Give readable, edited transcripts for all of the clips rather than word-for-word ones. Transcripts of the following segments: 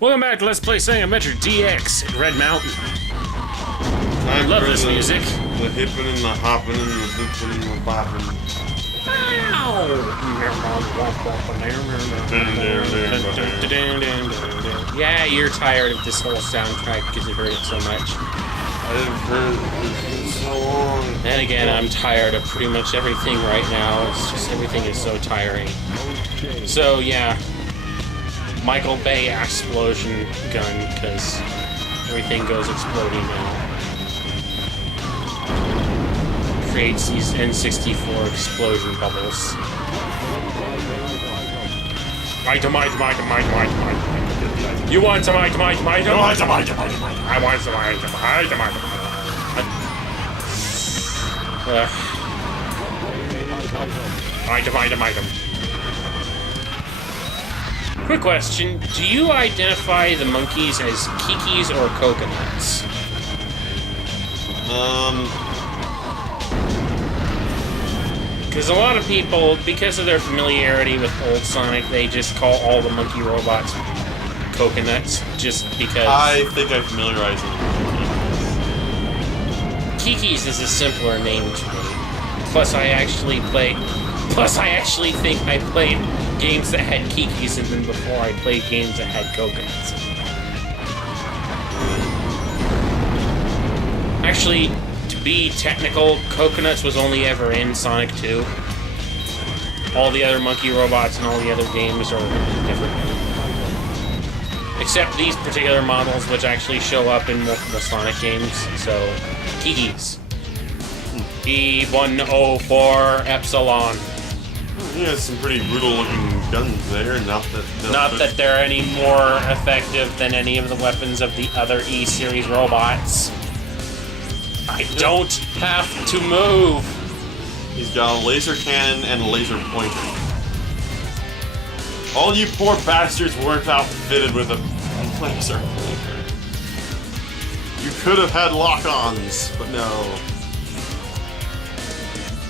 Welcome back to Let's Play Sayometric DX at Red Mountain. I love this music. The hippin' and the hoppin' and the hoopin' and the boppin'. Yeah, you're tired of this whole soundtrack because you've heard it so much. I've heard it for so long. And again, I'm tired of pretty much everything right now. It's just everything is so tiring. So yeah, Michael Bay explosion gun, because everything goes exploding now. Creates these N64 explosion bubbles. Item. You want some item? I want some item. Item. Quick question, do you identify the monkeys as kikis or coconuts? Because a lot of people, because of their familiarity with old Sonic, they just call all the monkey robots coconuts, just because... I think I familiarized them with Kikis is a simpler name to me. Plus I actually think I played games that had kikis in them before I played games that had coconuts. Actually, to be technical, coconuts was only ever in Sonic 2. All the other monkey robots and all the other games are different. Except these particular models, which actually show up in multiple Sonic games. So, kikis. E104 Epsilon. He has some pretty brutal-looking guns there. Not that they're any more effective than any of the weapons of the other E-Series robots. I don't have to move. He's got a laser cannon and a laser pointer. All you poor bastards weren't outfitted with a laser pointer. You could have had lock-ons, but no.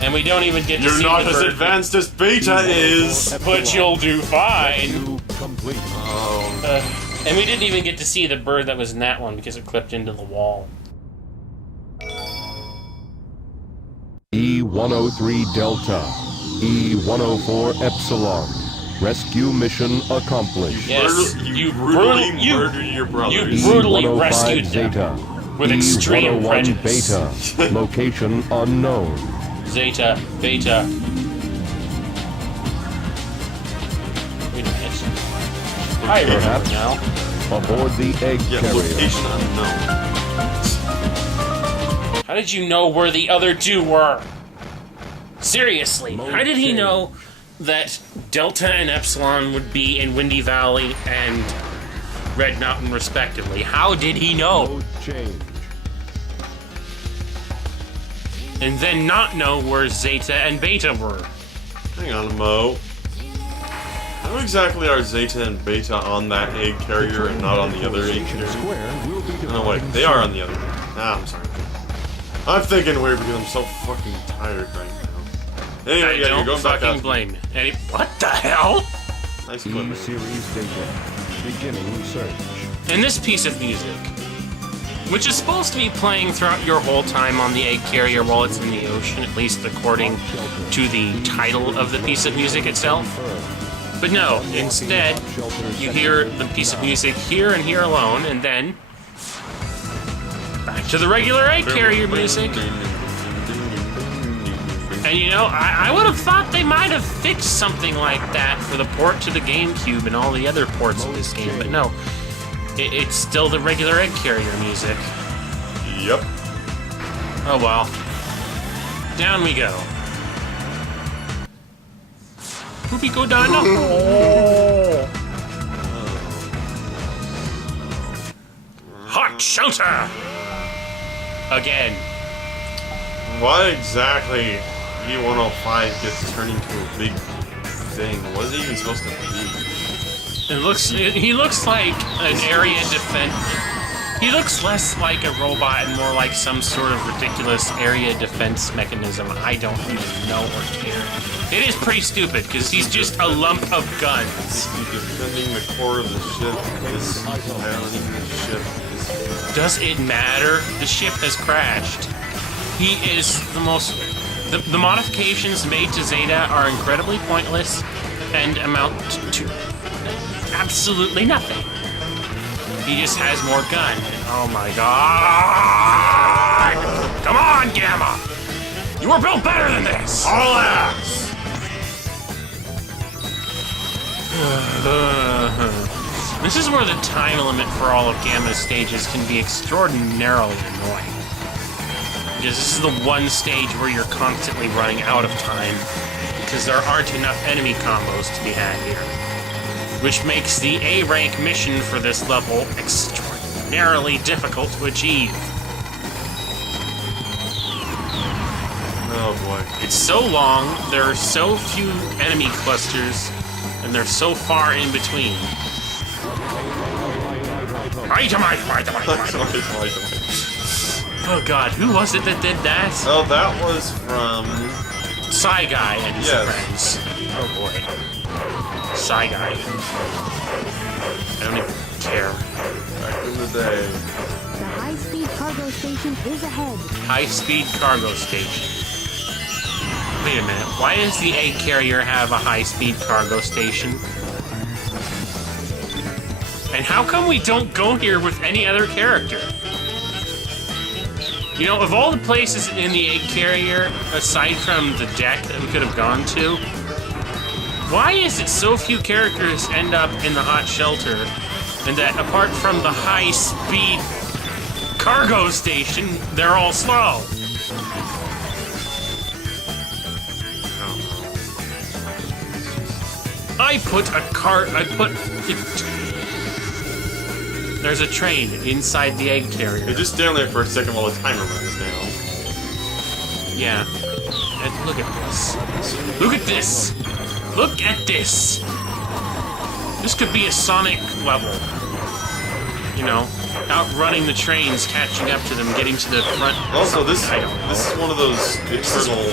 And we don't even get to see You're not as advanced as Beta is! But you'll do fine! Oh. And we didn't even get to see the bird that was in that one because it clipped into the wall. E103 Delta, E104 Epsilon. Rescue mission accomplished. Yes, you brutally murdered your brothers. You brutally rescued them Zeta. with extreme E101 prejudice. Beta, location unknown. Zeta, Beta. Wait a minute. I remember Perhaps now. aboard the egg carrier. Location unknown. How did you know where the other two were? Seriously, how did he know that Delta and Epsilon would be in Windy Valley and Red Mountain, respectively? How did he know? No change. And then not know where Zeta and Beta were? Hang on, Mo. How exactly are Zeta and Beta on that egg carrier and not on the other egg carrier? No, wait, they are on the other one. I'm sorry. I'm thinking weird because I'm so fucking tired right now. Anyway, yeah, you're going back out. Blame me. What the hell? Nice clip. E-Series data. Beginning search. And this piece of music, which is supposed to be playing throughout your whole time on the egg carrier while it's in the ocean, at least according to the title of the piece of music itself. But no, instead, you hear the piece of music here and here alone, and then back to the regular egg carrier music. And you know, I would have thought they might have fixed something like that for the port to the GameCube and all the other ports of this game, but no. It's still the regular egg carrier music. Yep. Oh well. Down we go. Whoopie go down. Oh. Hot shelter! Again. What exactly E105 gets turned into a big thing? What is it even supposed to be? He looks like an area defense. He looks less like a robot and more like some sort of ridiculous area defense mechanism. I don't even know or care. It is pretty stupid, because he's just a lump of guns. He's defending the core of the ship. This piloting the ship. Does it matter? The ship has crashed. He is the most... The modifications made to Zeta are incredibly pointless and amount to absolutely nothing. He just has more gun. Oh my god! Come on, Gamma! You were built better than this! All ass! This is where the time limit for all of Gamma's stages can be extraordinarily annoying. Because this is the one stage where you're constantly running out of time, because there aren't enough enemy combos to be had here. Which makes the A rank mission for this level extraordinarily difficult to achieve. Oh boy. It's so long, there are so few enemy clusters, and they're so far in between. Item. Oh god, who was it that did that? Oh, that was from... Psy Guy and his friends. Oh boy. Psy Guy. I don't even care. Back in the day. The high-speed cargo station is ahead. High-speed cargo station. Wait a minute, why does the egg carrier have a high-speed cargo station? And how come we don't go here with any other character? You know, of all the places in the egg carrier, aside from the deck that we could have gone to, why is it so few characters end up in the hot shelter, and that apart from the high-speed cargo station, they're all slow? There's a train inside the egg carrier. Hey, just stay on there for a second while the timer runs down. Yeah. And look at this. Look at this! Look at this! This could be a Sonic level. You know, outrunning the trains, catching up to them, getting to the front. Also, this is one of those eternal...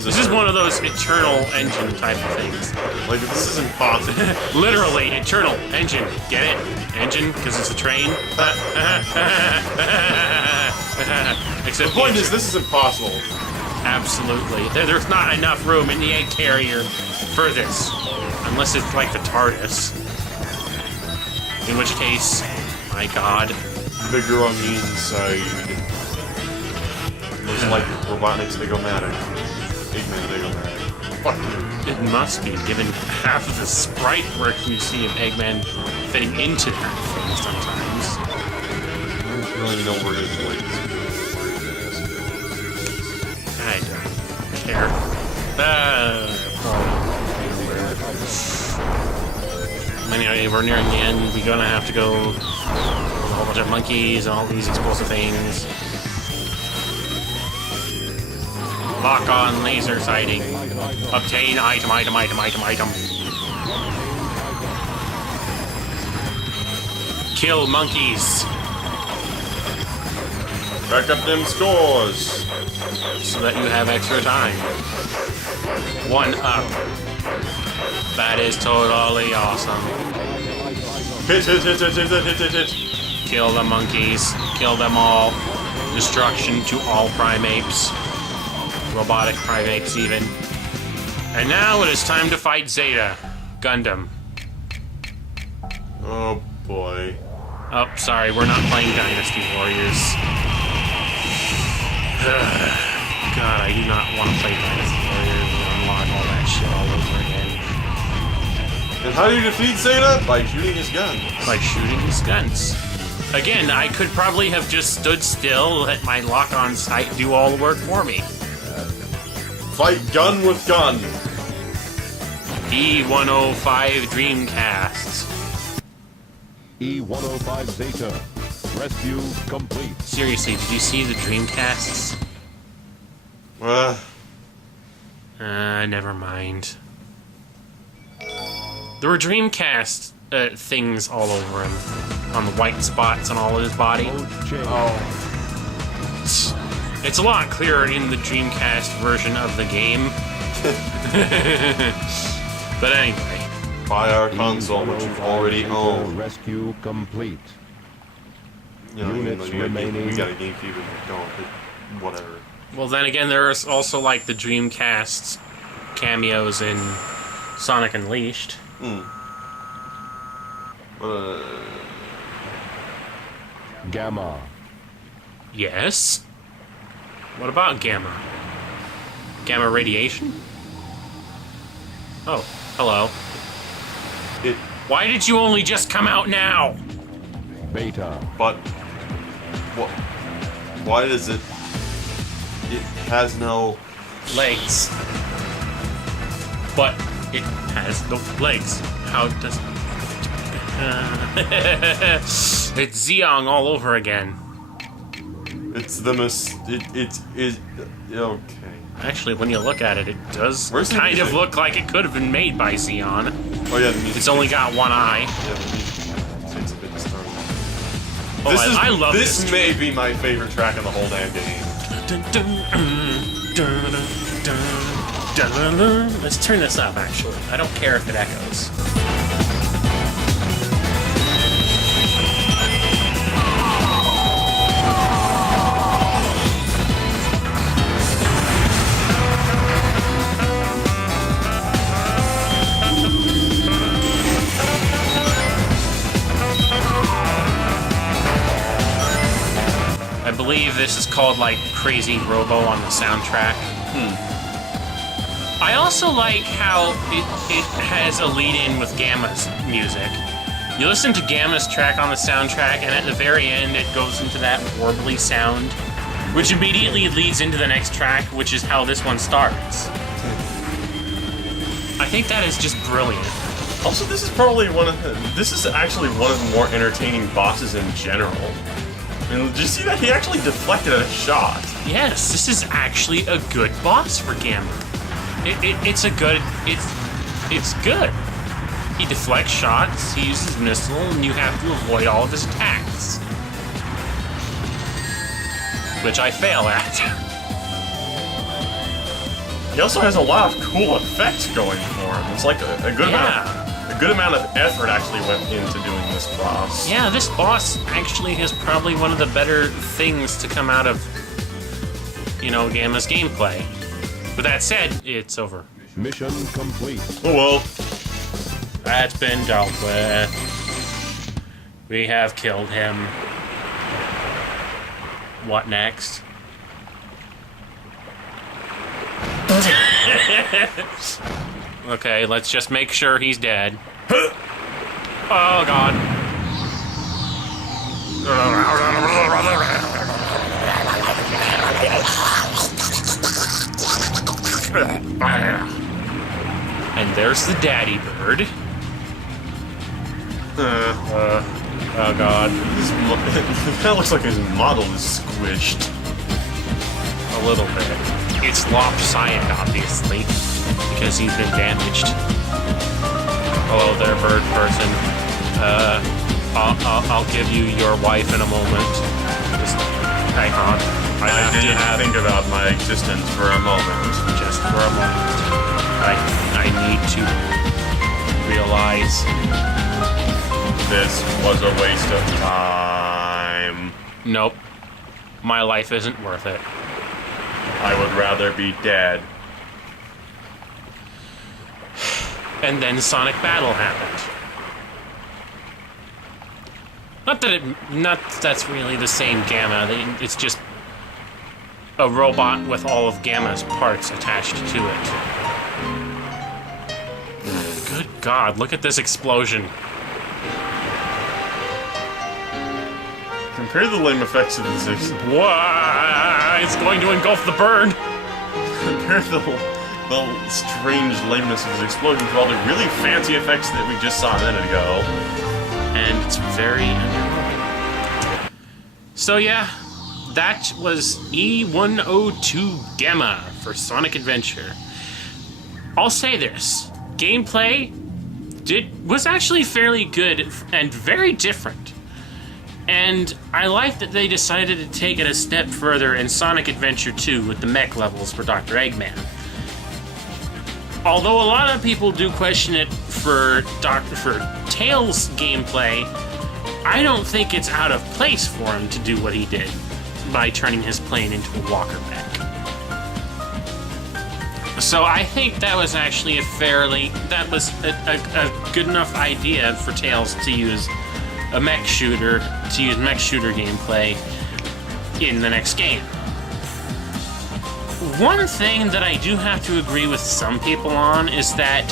This is one of those eternal engine type of things. Like, this is impossible. Literally, eternal engine. Get it? Engine, because it's a train. Except The point is, this is impossible. Absolutely. There's not enough room in the egg carrier for this. Unless it's like the TARDIS. In which case, my god. Bigger on the inside. Looks like Robotnik's Big-O-Matic. Eggman Big-O-Matic. Fuck you. It must be, given half of the sprite work you see of Eggman fitting into that thing sometimes. I don't even know where it is. I don't care. Anyway, we're nearing the end. We're gonna have to go with a whole bunch of monkeys and all these explosive things. Lock on laser sighting. Obtain item. Kill monkeys. Back up them scores. So that you have extra time. 1 up. That is totally awesome. Hit. Kill the monkeys. Kill them all. Destruction to all primates. Robotic primates, even. And now it is time to fight Zeta. Gundam. Oh boy. Oh, sorry, we're not playing Dynasty Warriors. God, I do not want to play Dynasty Warriors and unlock all that shit all over again. And how do you defeat Zeta? By shooting his gun. By shooting his guns. Again, I could probably have just stood still, let my lock-on sight do all the work for me. Fight gun with gun. E105 Dreamcast. E105 Zeta. Rescue complete. Seriously, did you see the Dreamcasts? Never mind. There were Dreamcasts things all over him, on the white spots on all of his body. It's a lot clearer in the Dreamcast version of the game. But anyway. Buy our console, which you already own. Rescue complete. You know, Units we got a remaining. GameCube and don't, but whatever. Well, then again, there's also like the Dreamcast cameos in Sonic Unleashed. Gamma. Yes. What about Gamma? Gamma radiation? Oh, hello. Why did you only just come out now? Beta. But what? Why does it? It has no Legs. But it has no legs. How does... It's Zeong all over again. It's the it's okay. Actually, when you look at it, it does Where's the kind of music? look like it could have been made by Xeon. Oh yeah, the music. It's only got one eye. Yeah, the music. It's a bit disturbing. Oh, I love this. this. May be my favorite track in the whole damn game. Let's turn this up, actually. I don't care if it echoes. I believe this is called, like, Crazy Robo on the soundtrack. I also like how it has a lead-in with Gamma's music. You listen to Gamma's track on the soundtrack, and at the very end it goes into that warbly sound, which immediately leads into the next track, which is how this one starts. I think that is just brilliant. Also, this is probably this is actually one of the more entertaining bosses in general. I mean, did you see that? He actually deflected a shot. Yes, this is actually a good boss for Gamma. It's good. He deflects shots, he uses missile, and you have to avoid all of his attacks. Which I fail at. He also has a lot of cool effects going for him. It's like a good amount of effort actually went into doing this boss. Yeah, this boss actually is probably one of the better things to come out of, Gamma's gameplay. With that said, it's over. Mission complete. Oh well. That's been dealt with. We have killed him. What next? Okay, let's just make sure he's dead. Oh god. And there's the daddy bird. Oh god. It kind of looks like his model is squished. A little bit. It's lopsided, obviously, because he's been damaged. Hello there, bird person. I'll give you your wife in a moment. Just hang on. I didn't think about my existence for a moment. Just for a moment. I need to realize this was a waste of time. Nope. My life isn't worth it. I would rather be dead. And then Sonic Battle happened. Not that's really the same Gamma. It's just a robot with all of Gamma's parts attached to it. Good God, look at this explosion. Compare the lame effects of this. Why? It's going to engulf the bird. Compare the strange lameness of his explosion to all the really fancy effects that we just saw a minute ago. And it's very underwhelming. So yeah, that was E102 Gamma for Sonic Adventure. I'll say this. Gameplay was actually fairly good and very different. And I like that they decided to take it a step further in Sonic Adventure 2 with the mech levels for Dr. Eggman. Although a lot of people do question it for Tails gameplay, I don't think it's out of place for him to do what he did by turning his plane into a walker mech. So I think that was actually a good enough idea for Tails to use mech shooter gameplay in the next game. One thing that I do have to agree with some people on is that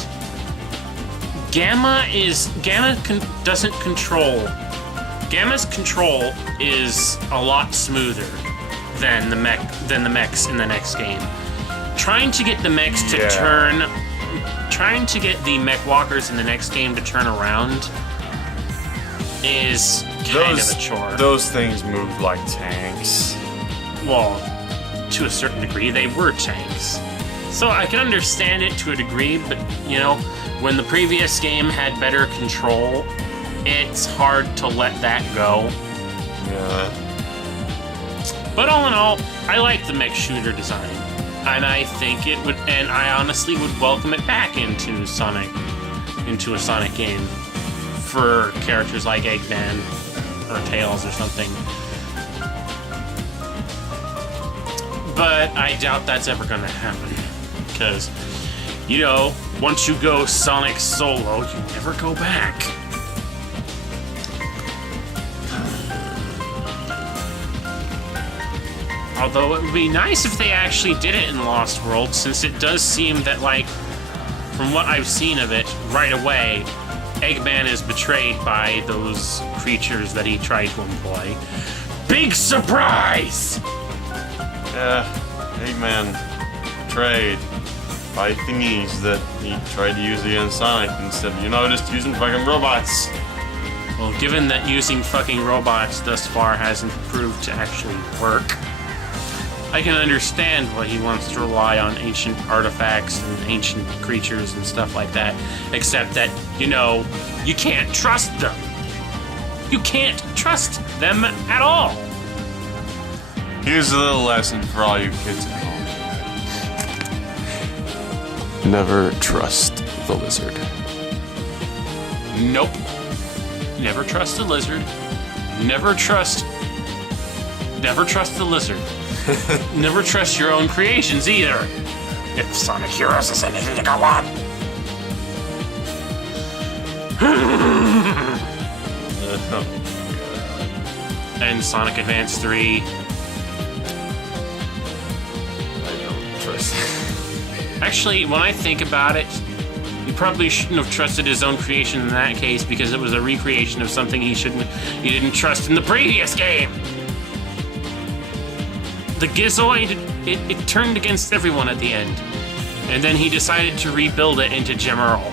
Gamma's control is a lot smoother than the mechs in the next game. Trying to get the mechs to trying to get the mech walkers in the next game to turn around is kind of a chore. Those things move like tanks. Well, to a certain degree, they were tanks. So I can understand it to a degree, but, you know, when the previous game had better control, it's hard to let that go. Yeah. But all in all, I like the mech shooter design. And I think it would, and I honestly would welcome it back into a Sonic game for characters like Eggman or Tails or something. But I doubt that's ever going to happen. Because, you know, once you go Sonic solo, you never go back. Although it would be nice if they actually did it in Lost World, since it does seem that, like, from what I've seen of it, right away, Eggman is betrayed by those creatures that he tried to employ. Big surprise! Yeah, Eggman betrayed by thingies that he tried to use against Sonic instead of, just using fucking robots. Well, given that using fucking robots thus far hasn't proved to actually work, I can understand why he wants to rely on ancient artifacts and ancient creatures and stuff like that, except that, you can't trust them. You can't trust them at all. Here's a little lesson for all you kids at home. Never trust the lizard. Nope. Never trust the lizard. Never trust the lizard. Never trust your own creations either. If Sonic Heroes is anything to go on. And Sonic Advance 3. I don't trust. Actually, when I think about it, he probably shouldn't have trusted his own creation in that case, because it was a recreation of something he didn't trust in the previous game. The Gizoid, it turned against everyone at the end. And then he decided to rebuild it into Gemerald.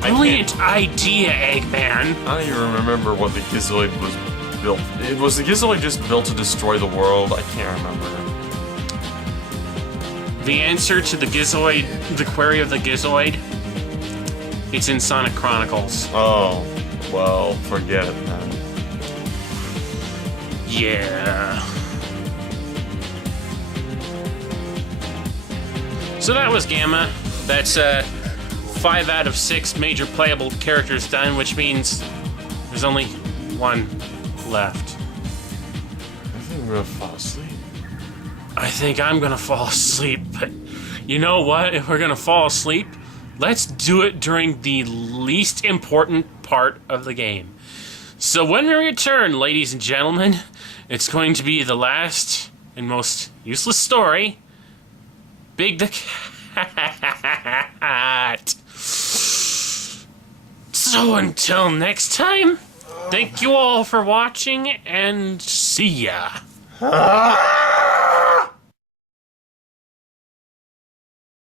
Brilliant idea, Eggman. I don't even remember what the Gizoid was built. Was the Gizoid just built to destroy the world? I can't remember. The answer to the Gizoid, the query of the Gizoid, it's in Sonic Chronicles. Oh, well, forget it then. Yeah. So that was Gamma. That's 5 out of 6 major playable characters done, which means there's only one left. I think I'm gonna fall asleep. I think I'm gonna fall asleep, but you know what? If we're gonna fall asleep, let's do it during the least important part of the game. So when we return, ladies and gentlemen, it's going to be the last and most useless story. Big the Cat. So until next time, thank you all for watching, and see ya.